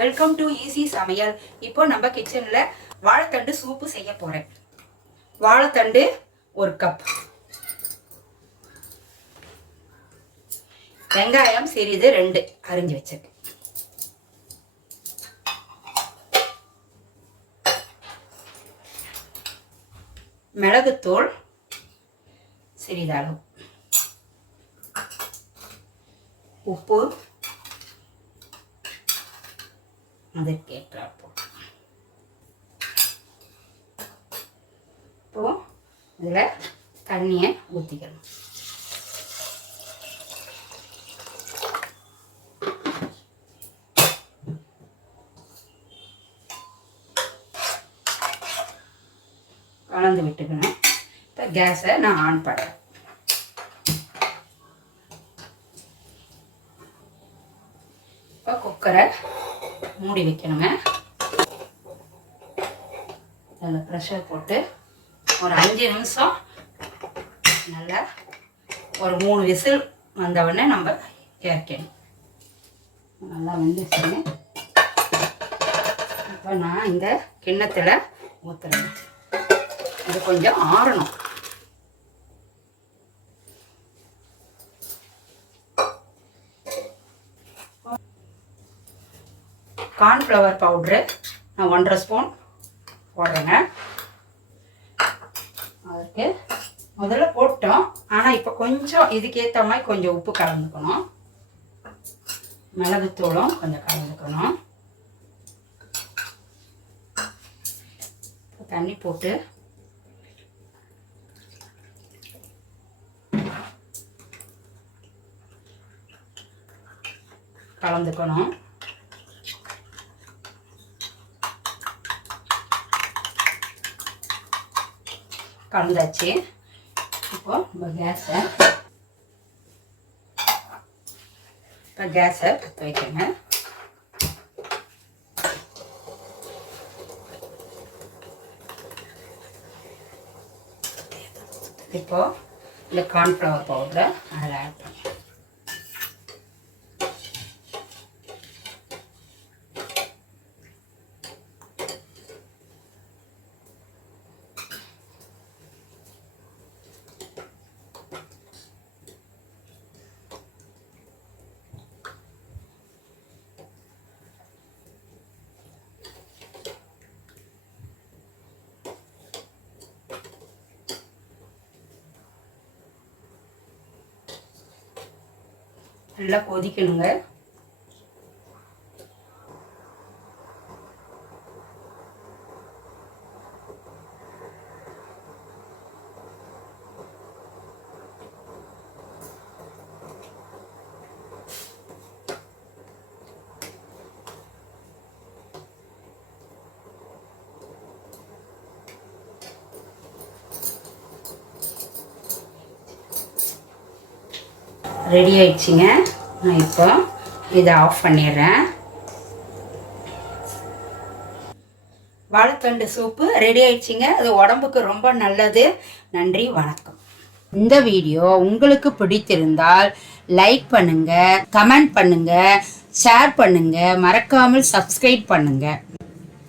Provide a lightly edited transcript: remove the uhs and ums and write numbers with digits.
Welcome to easy சமையல். இப்போ நம்ம கிச்சன்ல வாழைத்தண்டு சூப்பு செய்ய போறேன். வாழைத்தண்டு 1 கப், வெங்காயம் சிறிது 2 அரிஞ்சு வச்சிருக்கேன், மிளகுத்தூள் சிறிதளவு, உப்பு அதற்கேற்றாற்போல். இப்போ இதில் தண்ணியை ஊற்றிக்கணும். கலந்து விட்டுக்கணும். இப்போ கேஸை நான் ஆன் பண்ணுறேன். இப்போ குக்கரை மூடி வைக்கணுங்க. அதில் ப்ரெஷர் போட்டு ஒரு 5 நிமிஷம் நல்லா ஒரு 3 விசில் வந்தவுடனே நம்ம இறக்கணும். நல்லா வெந்துச்சுங்க. இப்போ நான் இந்த கிண்ணத்தில் ஊற்றுறேன். இது கொஞ்சம் ஆறணும். கார்ன்ஃப்ளவர் பவுட்ரு நான் 1½ ஸ்பூன் போடுறேங்க. அதுக்கு முதல்ல போட்டோம், ஆனால் இப்போ கொஞ்சம் இதுக்கேற்ற மாதிரி கொஞ்சம் உப்பு கலந்துக்கணும். மிளகுத்தூளும் கொஞ்சம் கலந்துக்கணும். தண்ணி போட்டு கலந்துக்கணும். கலந்தாச்சு. இப்போ கேஸை பற்ற வைக்கங்க. இப்போ இந்த கார்ன்ஃப்ளவர் பவுடரை அதில் ஆட் பண்ணி நல்லா கொதிக்கணுங்க. ரெடி ஆயிடுச்சுங்க. நான் இப்போ இதை ஆஃப் பண்ணிடுறேன். வாழைத்தண்டு சூப்பு ரெடி ஆயிடுச்சுங்க. அது உடம்புக்கு ரொம்ப நல்லது. நன்றி, வணக்கம். இந்த வீடியோ உங்களுக்கு பிடித்திருந்தால் லைக் பண்ணுங்க, கமெண்ட் பண்ணுங்க, ஷேர் பண்ணுங்க, மறக்காமல் சப்ஸ்கிரைப் பண்ணுங்க.